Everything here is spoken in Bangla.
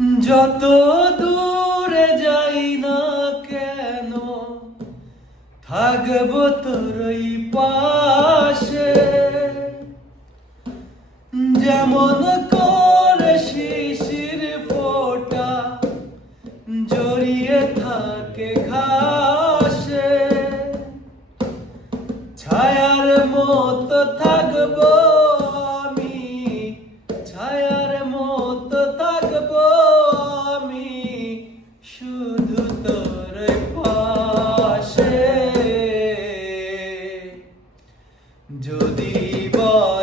যত দূরে যাই না কেন, থাকব তোরই পাশে। যেমন করে শিশির ফোটা জড়িয়ে থাকে ঘাসে, ছায়ার মতো থাকব আমি, ছায়া যদি বল